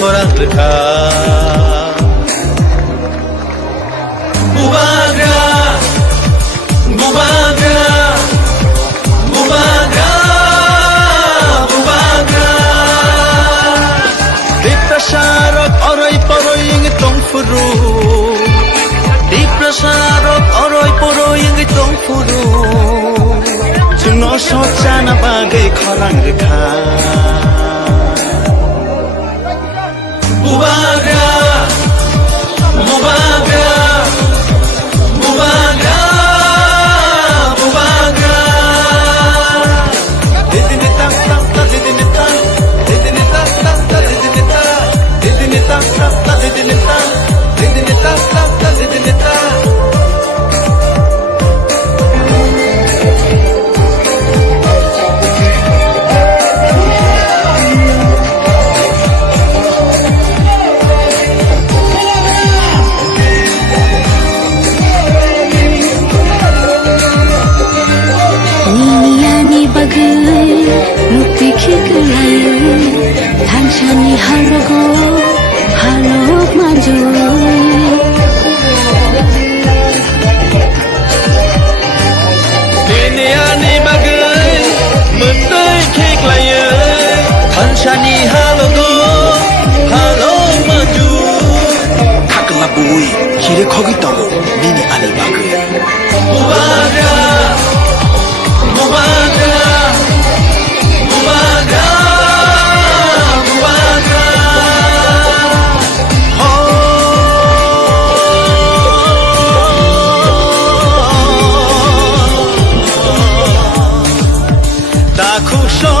खौरां रोखा बुबाग्रा बुबाग्रा बुबाग्रा बुबाग्रा Deprasarot oroy poroy ang itong furo Deprasarot oroy poroy ang itong furo Sunosotsa na bagay khorang rekha Bubagra Bubagra Bubagra Bubagra Didinita tapta didinita Didinita tapta didinita Didinita tapta didinita Didinita tapta didinita Mukti khikulayo Thanchani halago halok majo Diniani bagai Mukti khikulayo Thanchani halago halok majo Kakla bui kire khogi tomo Nini ani bagai Bubagra Bubagra Bubagra Bubagra Dakusho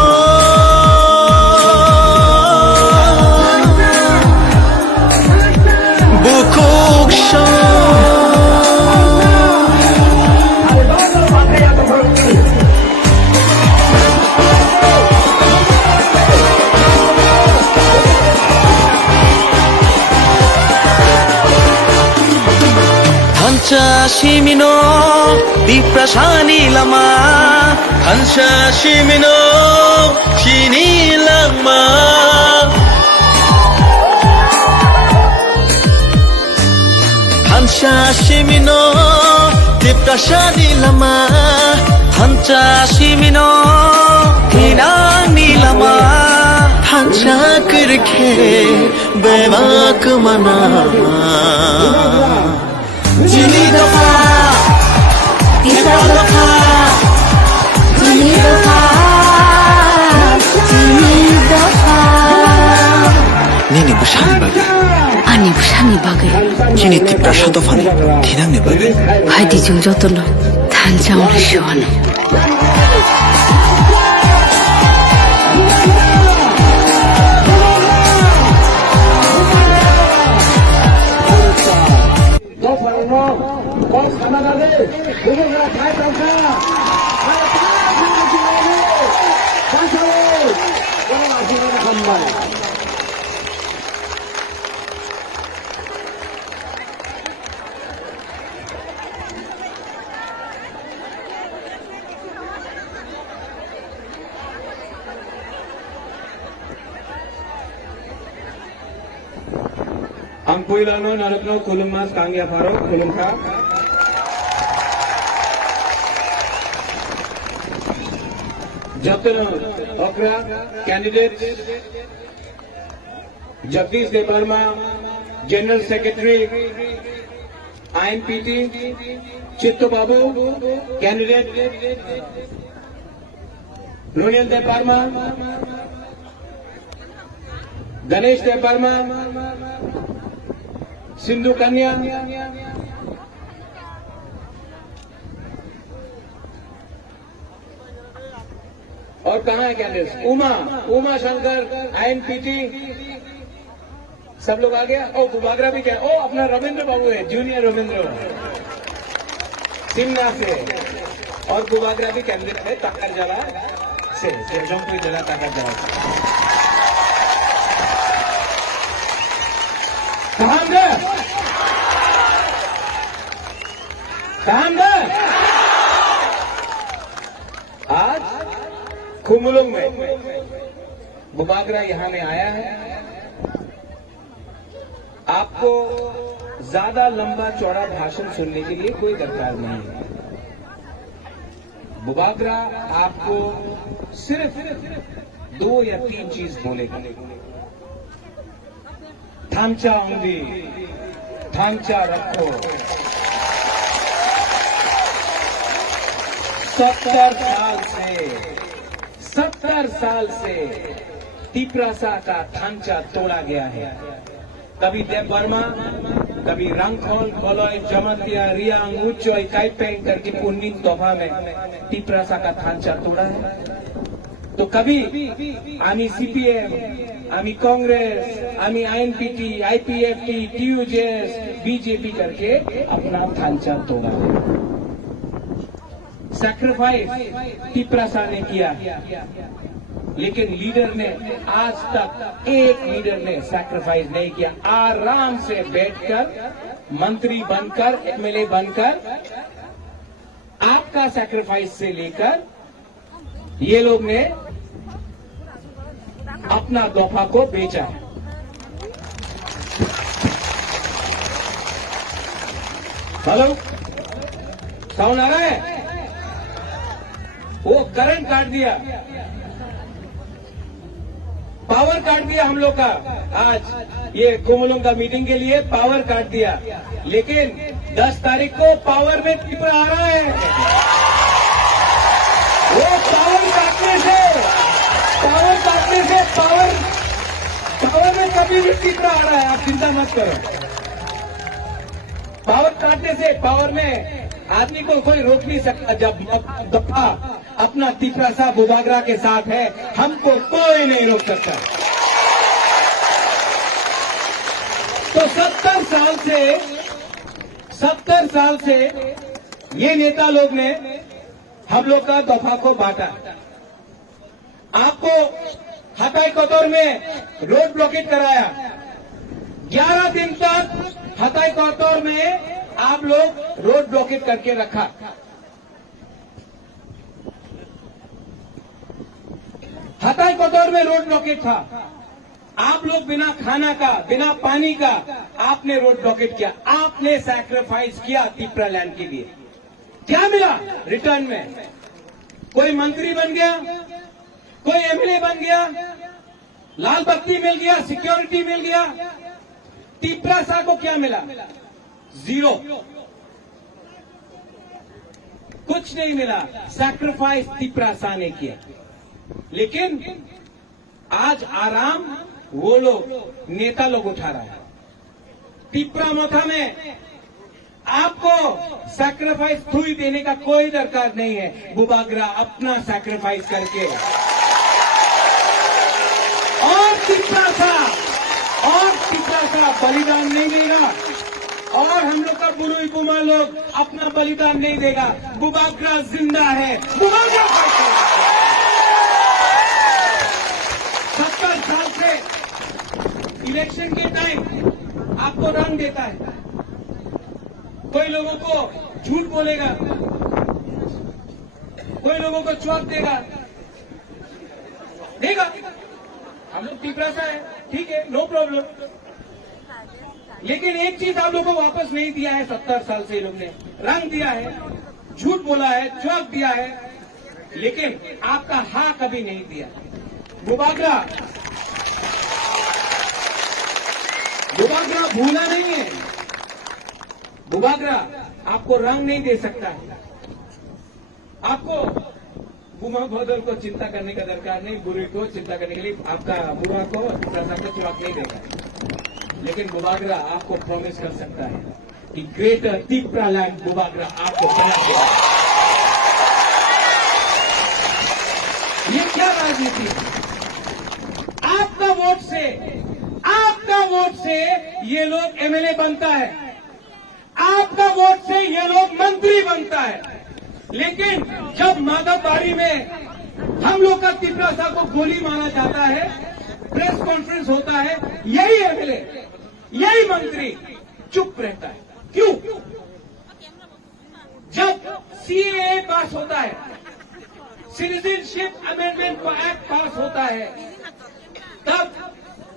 Bukuksho Hancha shimino Deprasani lama Hancha shimino Shini lama Hancha shimino Deprasani lama Hancha shimino Hinani lama Hancha kirke Bevak mana Jini dafa, tisa dafa, jini dafa, jini dafa. Nini bushani bagai, Ani bushani bagai. Jini tiprasha dafa ni, tinang ni bagai. Haidi jung jotono, thanchang rishuano. Ampuilano Narutno Kulummas Kangya Faro Kulumka Jatno Okra candidate Jagdish Debarma General Secretary IMPT Chitto Babu candidate Royal Debarma Ganesh Debarma Sindhu कन्या और कहाँ है candidate Uma Shankar INPT सब लोग आ गया। ओ बुबाग्रा भी क्या ओ अपना रविंद्र बाबू है जूनियर रविंद्र सिमना से और बुबाग्रा भी कैंडिडेट है ताकर जला से कोई जला ताकर जला आज खुमलुंग में बुबाग्रा यहाँ में आया है आपको ज्यादा लंबा चौड़ा भाषण सुनने के लिए कोई दरकार नहीं है। बुबागरा आपको सिर्फ 2 या 3 चीज बोलेगा। थामचा होंगी, थामचा रखो। 70 साल से तिप्रासा का थामचा तोड़ा गया है। कभी देव वर्मा, कभी रंगखोल, कोलोय, जमतिया, रियांग, उच्चोय, काइपेंग करके 19 दफा में तिप्रासा का थांचा तोड़ा है। तो कभी आमी सीपीएम, आमी कांग्रेस, आमी आईएनपीटी, आईपीएफटी, टीयूजेएस, बीजेपी करके अपना थांचा तोड़ा है। सैक्रिफाइस तिप्रासा ने किया, लेकिन लीडर ने आज तक एक लीडर ने सैक्रिफाइस नहीं किया। आराम से बैठकर, मंत्री बनकर, एमएलए बनकर, आपका सैक्रिफाइस से लेकर ये लोग ने अपना दफा को बेचा है। हेलो, साउंड आ रहा है? वो करंट काट दिया, पावर काट दिया हम लोग का। आज ये कोमलों का मीटिंग के लिए पावर काट दिया, लेकिन 10 तारीख को पावर में तिपरा आ रहा है। वो पावर काटने से पावर में कभी भी तिपरा आ रहा है। आप चिंता मत करो। पावर काटने से पावर में आदमी को कोई रोक नहीं सकता। जब दफा अपना तिपरासा बुबागरा के साथ है, हमको कोई नहीं रोक सकता। तो 70 साल से ये नेता लोग ने हम लोग का दफा को बांटा। आपको हटाई कोतौर में रोड ब्लॉकेट कराया। 11 दिन तक हटाई कोतौर में आप लोग रोड ब्लॉकेट करके रखा। हटाई कोतौर में रोड ब्लॉकेट था। आप लोग बिना खाना का, बिना पानी का आपने रोड ब्लॉकेट किया। आपने सैक्रिफाइस किया तिपरा लैंड के लिए। क्या मिला रिटर्न में? कोई मंत्री बन गया, कोई एमएलए बन गया, लाल बत्ती मिल गया, सिक्योरिटी मिल गया। तिपरासा को क्या मिला? 0, कुछ नहीं मिला। सैक्रिफाइस तिपरासा ने किया। लेकिन आज आराम वो लोग नेता लोग उठा रहा है। तिपरा मोथा में आपको सैक्रिफाइस थुई देने का कोई दरकार नहीं है। बुबागरा अपना सैक्रिफाइस करके और तिपरासा बलिदान नहीं देगा, और हम लोग का बुरुई कुमा लोग अपना बलिदान नहीं देगा। बुबागरा जिंदा है। बुबागरा 70 साल से इलेक्शन के टाइम आपको रंग देता है। कोई लोगों को झूठ बोलेगा, कोई लोगों को चौक देगा। हम लोग तिपरासा है, ठीक है, नो प्रॉब्लम। लेकिन एक चीज आप लोगों को वापस नहीं दिया है। 70 साल से लोग ने रंग दिया है, झूठ बोला है, चौक दिया है, लेकिन आपका हाँ कभी नहीं दिया। बुबागरा भूला नहीं है। बुबागरा आपको रंग नहीं दे सकता है। आपको बुमा भोदल को चिंता करने का दरकार नहीं, बुरी को चिंता करने के लिए आपका बुरा को चौक नहीं देगा। लेकिन बुबागरा आपको प्रॉमिस कर सकता है कि ग्रेटर तिपरा लैंड बुबागरा आपको बना देगा। ये क्या राजनीति है? आपका वोट से ये लोग एमएलए बनता है, आपका वोट से ये लोग मंत्री बनता है। लेकिन जब माधवबाड़ी में हम लोग का तिपरासा को गोली मारा जाता है, प्रेस कॉन्फ्रेंस होता है, यही एमएलए, यही मंत्री चुप रहता है। क्यों? जब सीएए पास होता है, सिटीजनशिप अमेंडमेंट एक्ट पास होता है, तब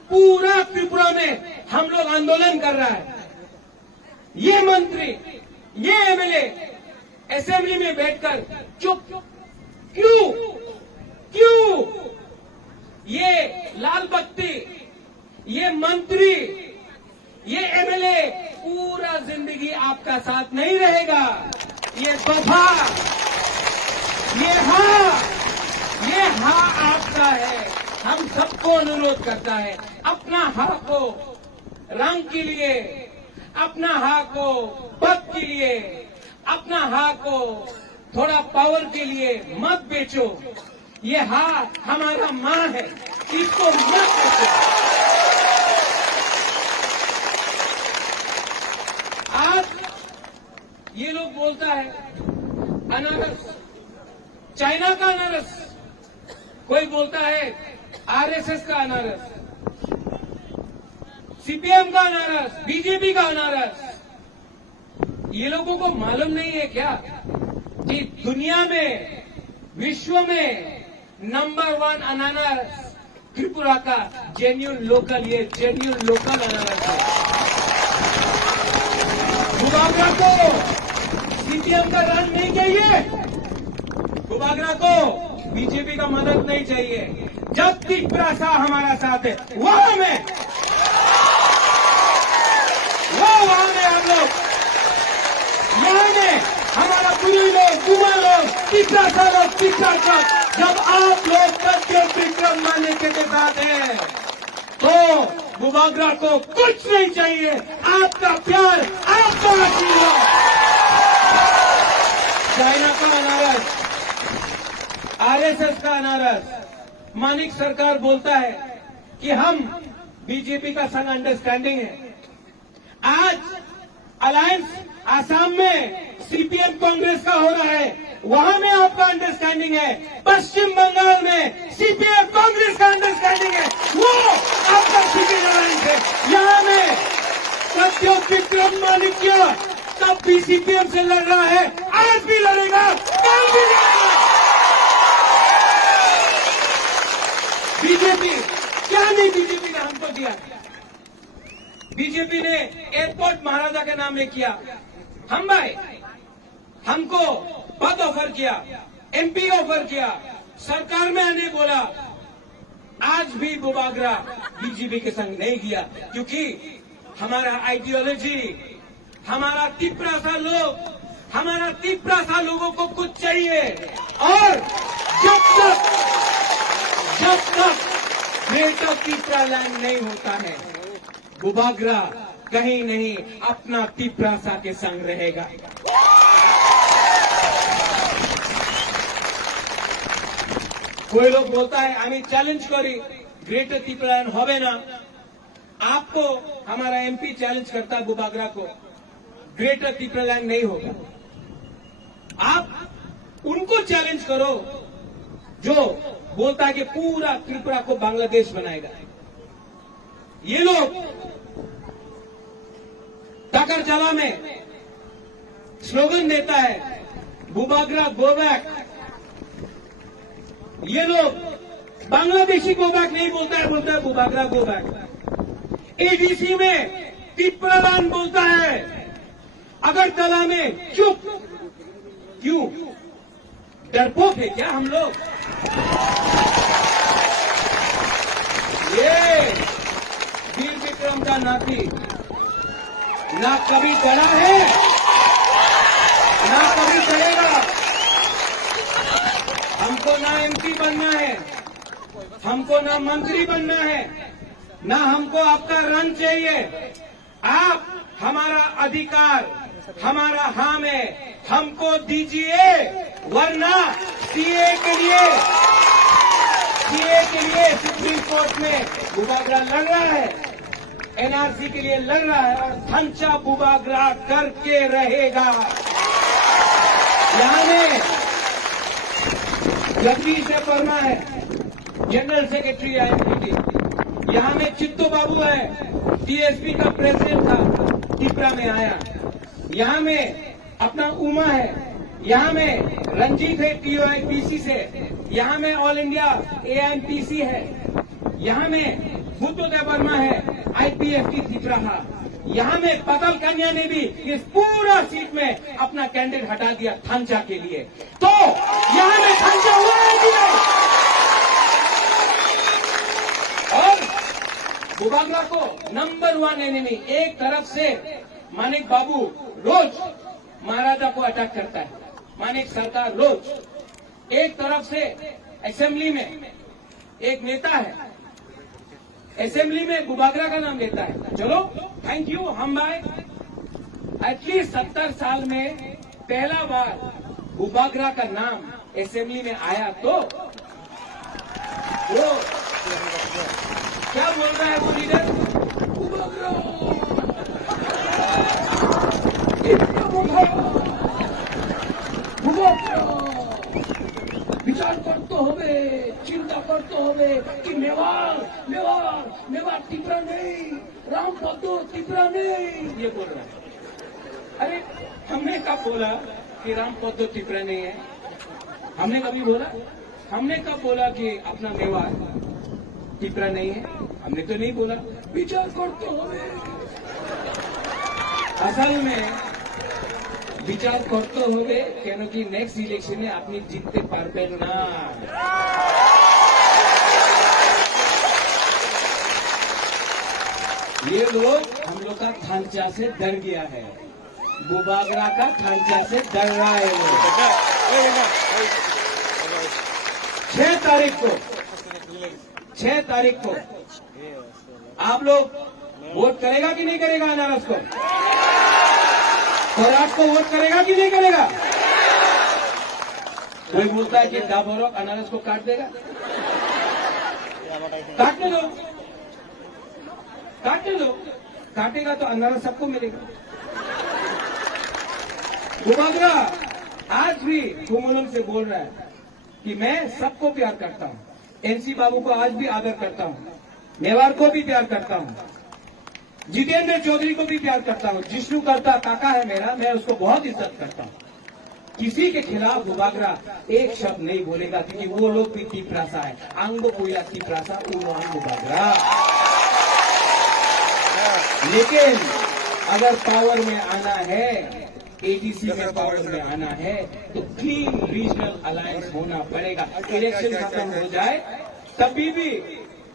पूरा त्रिपुरा में हम लोग आंदोलन कर रहा है। ये मंत्री, ये एमएलए असेंबली में बैठकर चुप क्यों? ये लाल बत्ती, ये मंत्री, ये एमएलए पूरा जिंदगी आपका साथ नहीं रहेगा। ये दफा, ये हाँ आपका है। हम सबको अनुरोध करता है, अपना हाँ को रंग के लिए, अपना हाँ को पद के लिए, अपना हाँ को थोड़ा पावर के लिए मत बेचो। ये हाँ हमारा माँ है, इसको मत बेचो। आज ये लोग बोलता है अनारस, चाइना का अनारस, कोई बोलता है आरएसएस का अनारस, सीपीएम का अनारस, बीजेपी का अनारस। ये लोगों को मालूम नहीं है क्या कि दुनिया में, विश्व में नंबर 1 अनारस त्रिपुरा का जेन्युइन लोकल, ये जेन्युइन लोकल अनारस है। बुबागरा को सीपीएम का राज नहीं चाहिए, बुबागरा को बीजेपी का मदद नहीं चाहिए। जब त्रिपुरा हमारा साथ है वहां में हम लोग, यहाँ में हमारा पूरी लोग, कुमार लोग, त्रिपुरा लोग, त्रिपुरा जब आप लोग सत्य विक्रम मान्य के साथ हैं तो बुबागरा को कुछ नहीं चाहिए। आपका प्यार, आपका आशीर्वाद। चाइना का अनारस, आरएसएस का अनारस, मानिक सरकार बोलता है कि हम बीजेपी का संग अंडरस्टैंडिंग है। आज अलायंस आसाम में सीपीएम कांग्रेस का हो रहा है, वहां में आपका अंडरस्टैंडिंग है। पश्चिम बंगाल में सीपीएम कांग्रेस का अंडरस्टैंडिंग है, वो आपका सीपीएम अलायंस है। यहाँ में सत्य विक्रम मानिक्य तब भी सीपीएम से लड़ रहा है, आज भी लड़ेगा, कल भी लड़ेगा। बीजेपी क्या नहीं बीजेपी ने हमको दिया? बीजेपी ने एयरपोर्ट महाराजा के नाम में किया, हम भाई हमको पद ऑफर किया, एमपी ऑफर किया, सरकार में आने बोला। आज भी बुबागरा बीजेपी के संग नहीं गया, क्योंकि हमारा आइडियोलॉजी, हमारा त्रिपुरा लोगों को कुछ चाहिए। और जब तक ग्रेटर त्रिपुरा लैंड नहीं होता है, बुबागरा कहीं नहीं अपना त्रिपुरा के संग रहेगा। कोई लोग बोलता है আমি চ্যালেঞ্জ করি গ্রেটার त्रिपुरा लैंड होवे ना। आपको हमारा एमपी चैलेंज करता है बुबागरा को, ग्रेटर त्रिपुरा लैंड नहीं होगा। आप उनको चैलेंज करो जो बोलता है कि पूरा त्रिपुरा को बांग्लादेश बनाएगा। ये लोग टाकरजला में स्लोगन देता है बुबागरा गो बैक। ये लोग बांग्लादेशी गो बैक नहीं बोलता है, बोलता है बुबागरा गो बैक। एडीसी में त्रिपुरा लैंड बोलता है, अगरतला में चुप। क्यों? डरपोक है क्या हम लोग? ये वीर विक्रम का नाती ना कभी डरा है, ना कभी डरेगा। हमको ना एमपी बनना है, हमको ना मंत्री बनना है, ना हमको आपका रंग चाहिए। आप हमारा अधिकार, हमारा हाँ में हमको दीजिए, वरना सीए के लिए सुप्रीम कोर्ट में बुबागरा लड़ रहा है, एनआरसी के लिए लड़ रहा है, और धंचा बुबागरा करके रहेगा। यहाँ में जगदीश वर्मा है, जनरल सेक्रेटरी आईएमपीटी। यहाँ में चित्तो बाबू है, टीएसपी का प्रेसिडेंट था, त्रिपुरा में आया। यहाँ में अपना उमा है, यहाँ में रंजीत है टीओआईपीसी से, यहाँ में ऑल इंडिया एआईएमपीसी है, यहाँ में बुद्धदेव वर्मा है आईपीएफटी त्रिपुरा। यहाँ में पतल कन्या ने भी इस पूरा सीट में अपना कैंडिडेट हटा दिया थांचा के लिए। तो यहाँ में थांचा हुआ है कि नहीं? और बुबागरा को नंबर 1 एनिमी। एक तरफ से मानिक बाबू रोज महाराजा को अटैक करता है, मानिक सरकार रोज। एक तरफ से असेंबली में एक नेता है, असेंबली में बुबागरा का नाम लेता है। चलो थैंक यू, हम भाई एटलीस्ट 70 साल में पहला बार बुबागरा का नाम असेंबली में आया। तो वो क्या बोल रहा है वो लीडर? बुबागरा विचार करते होवे, चिंता करते होवे कि मेवाड़ त्रिपुरा नहीं, रामपद्दो त्रिपुरा नहीं, ये बोल रहा है। अरे हमने कब बोला कि रामपद्दो त्रिपुरा नहीं है? हमने कभी बोला? हमने कब बोला कि अपना मेवाड़ त्रिपुरा नहीं है? हमने तो नहीं बोला। विचार करते होवे। असल में विचार करते होवे क्योंकि नेक्स्ट इलेक्शने अपनी जीतते पारबेन ना। ये लोग हम लोग का थांचा से डर गया है, बुबागरा का थांचा से डर रहा है वो। 6 तारीख को आप लोग वोट करेगा कि नहीं करेगा अनारस को? स्वराज को वोट करेगा कि नहीं करेगा? कोई बोलता है कि दाबोरक अनारस को काट देगा। काटने दो, काटने दो। काटेगा तो अनारस सबको मिलेगा। बुबागरा आज भी कुमोलम से बोल रहा है कि मैं सबको प्यार करता हूं, एनसी बाबू को आज भी आदर करता हूं, मेवाड़ को भी प्यार करता हूं, जितेंद्र चौधरी को भी प्यार करता हूं, जिष्णु करता काका है मेरा, मैं उसको बहुत इज्जत करता हूं। किसी के खिलाफ बुबागरा एक शब्द नहीं बोलेगा क्योंकि वो लोग भी तीप्रासा है। आंगो कोया तीप्रासा उन्होंने बुबागरा। लेकिन अगर पावर में आना है, एडीसी में पावर में आना है तो क्लीन रीजनल अलायंस होना पड़ेगा। इलेक्शन खत्म हो जाए तभी भी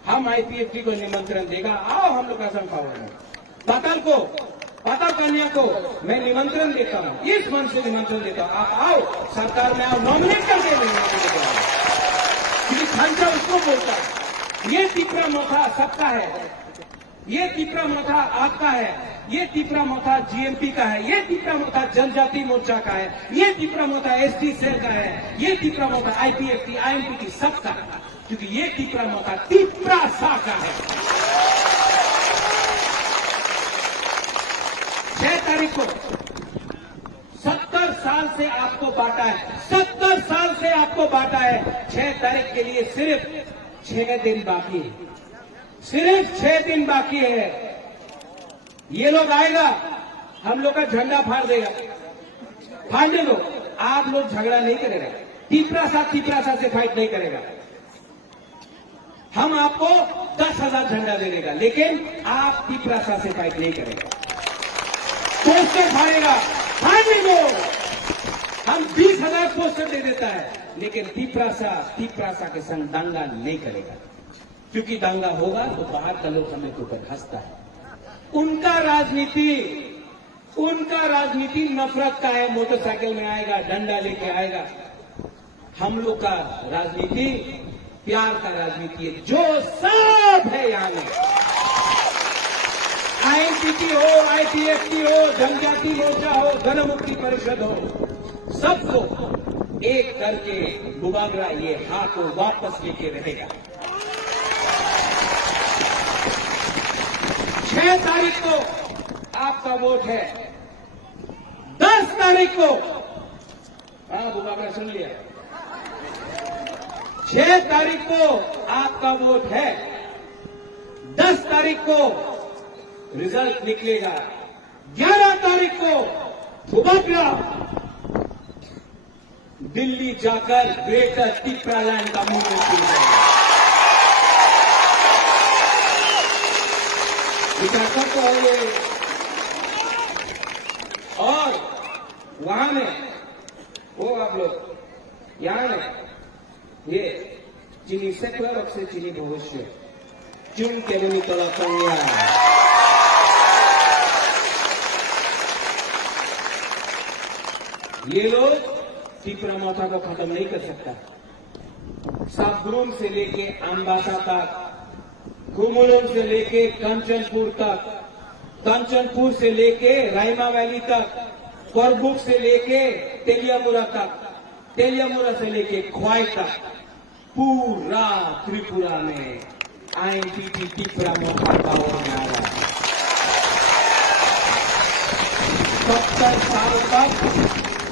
हम आईपीएफटी को निमंत्रण देगा, आओ हम लोग असम पावर में। पाताल कन्या को मैं निमंत्रण देता हूं, इस मन से निमंत्रण देता हूं, आप आओ सरकार में आओ, नॉमिनेट करके क्योंकि थांचा उसको बोलता है। ये त्रिपुरा मोथा सबका है, ये त्रिपुरा मोथा आपका है, ये त्रिपुरा मोथा जीएमपी का है, ये त्रिपुरा मोथा जनजाति मोर्चा का है, ये त्रिपुरा मोथा एसटी सेल का है, ये त्रिपुरा मोथा आईपीएफटी आईएमपी सबका, क्योंकि ये त्रिपुरा मोथा त्रिप्रासा का है। 6 तारीख को 70 साल से आपको बांटा है, 70 साल से आपको बांटा है। 6 तारीख के लिए सिर्फ 6 दिन बाकी है, सिर्फ 6 दिन बाकी है। ये लोग आएगा, हम लोग का झंडा फाड़ देगा, फाड़ने दो। आप लोग झगड़ा नहीं करेगा, त्रिप्रासा से फाइट नहीं करेगा। हम आपको 10,000 झंडा दे देगा, लेकिन आप त्रिप्रासा से फाइट नहीं करेगा। पोस्टर फाड़ेगा, फाड़ने दो। हम 20,000 पोस्टर दे देता है, लेकिन त्रिप्रासा के संग दंगा नहीं करेगा, क्योंकि दंगा होगा तो बाहर का लोग हमें के ऊपर हंसता है। उनका राजनीति नफरत का है, मोटरसाइकिल में आएगा, डंडा लेके आएगा। हम लोग का राजनीति प्यार का राजनीति है, जो सब है यहाँ में, आईएनटीटी हो, आईपीएफटी हो, जनजाति मोर्चा हो, जनमुक्ति परिषद हो, सबको एक करके बुबागरा ये हाथ को वापस लेके रहेगा। 6 तारीख को आपका वोट है, 10 तारीख को, हाँ बुबागरा सुन लिया, 6 तारीख को आपका वोट है, 10 तारीख को रिजल्ट निकलेगा, 11 तारीख को बुबागरा दिल्ली जाकर ग्रेटर त्रिपुरालैंड का मूवमेंट करेगा। विकासा तो है ये। और वहां में वो आप लोग यहाँ में ये चीनी सेकुलर से चीनी भविष्य चुन केलोनी तला कंगया ये लोग त्रिपुरा माता को खत्म नहीं कर सकता। सबग्रुम से लेके अम्बासा तक, कुमुलुम से लेके कंचनपुर तक, कंचनपुर से लेके रायमा वैली तक, करबुक से लेके तेलियामुरा तक, तेलियामुरा से लेके ख्वाई तक, पूरा त्रिपुरा में आईएनटीटी त्रिपुरा मोटा पावर में आ रहा है।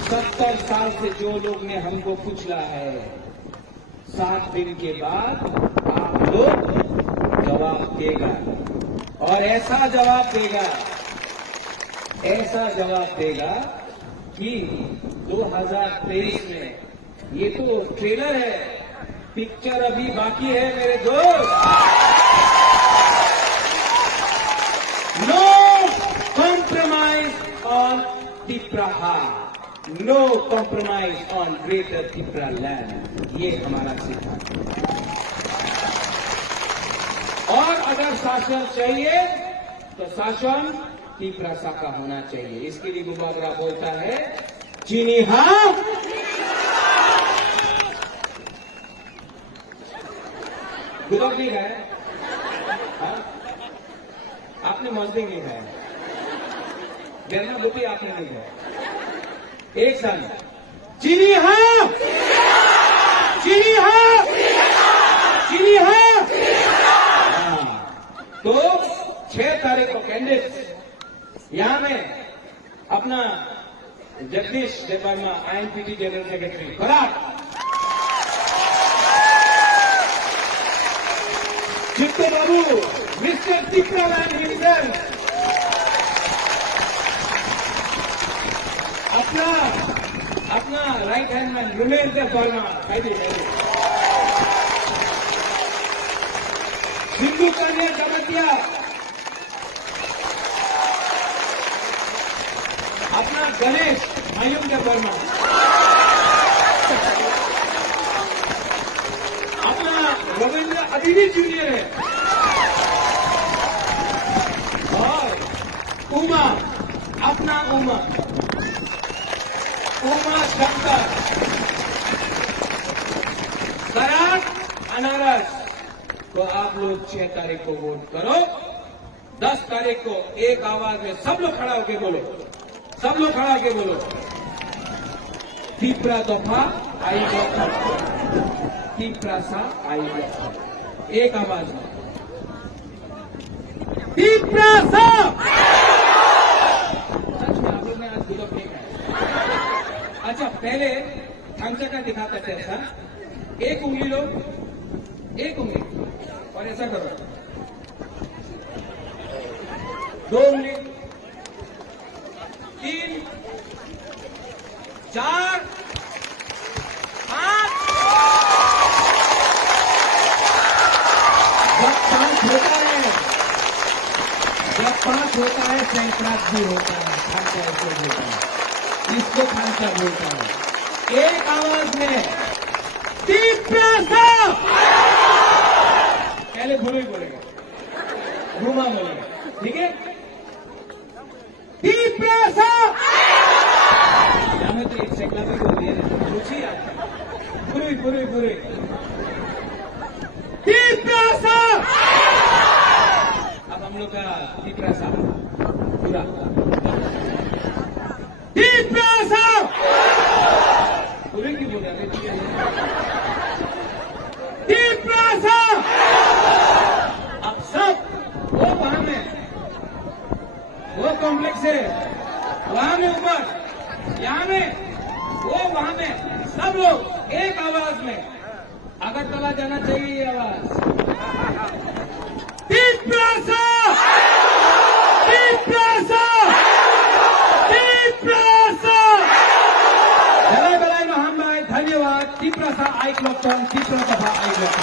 70 साल से जो लोग ने हमको पूछला है, 7 दिन के बाद आप लोग जवाब देगा और ऐसा जवाब देगा कि 2023 में, ये तो ट्रेलर है, पिक्चर अभी बाकी है मेरे दोस्त। No compromise on Tripura, no compromise on greater Tripura land, ये हमारा सिद्धांत है। और अगर शासन चाहिए तो शासन त्रिपुरा का होना चाहिए। इसके लिए गुबागरा बोलता है चीनी हाँ, गुबाग नहीं है, आपने मजदूर नहीं है, गन्ना बुटी आपने नहीं है। एक साल चीनी हाँ, चीनी हाँ, चीनी हाँ। तो 6 तारीख को कैंडिडेट यहां में अपना Jagdish Debbarma INTT general secretary खराब, Chitto babu mister Tripura land himself, अपना right hand man Rumendra Varma, Sindhu Kanya Jagatia, अपना गणेश मयूर वर्मा, अपना रविंद्र अभिजीत जूनियर है, और उमा, अपना उमा शंकर, कराट अनारस। तो आप लोग 6 तारीख को वोट करो, 10 तारीख को एक आवाज में सब लोग खड़ा होके बोलो, सब लोग खड़ा होके बोलो, त्रिपुरा दफा आई दफा, त्रिपुरा सा आई दफा, एक आवाज में त्रिपुरा सा। सच में आप लोग ने आज गुलाब नहीं खाया। अच्छा, पहले थमचा का दिखाता थे ऐसा, एक उंगली लो, एक उंगली और ऐसा करो, 2 उंगली, 3, 4, 5। जब 5 होता है, सैंक्रास भी होता है, खांचा ऐसे होता है, इसको खांचा बोलता है। एक आवाज में त्रिपुरा, पहले भूलो ही बोलेगा, घुमा बोलेगा, ठीक है? त्रिपुरा, हमें तो एक सेकला भी बोल दिया, रुचि आता, पूरी त्रिपुरा। अब हम लोग का त्रिपुरा पूरा त्रिपुरा, पूरे की बोल रहे त्रिपुरा। अब सब वो वहां में, वो कॉम्प्लेक्स है वहां में ऊपर, यहाँ में वो वहां में, सब लोग एक आवाज में अगरतला जाना चाहिए। ये आवाज त्रिपुरा, त्रिपुरा, त्रिपुरा। जय बलाई महान भाई, धन्यवाद। त्रिपुरा आई क्लॉक, त्रिपुरा सभा आई क्लॉक।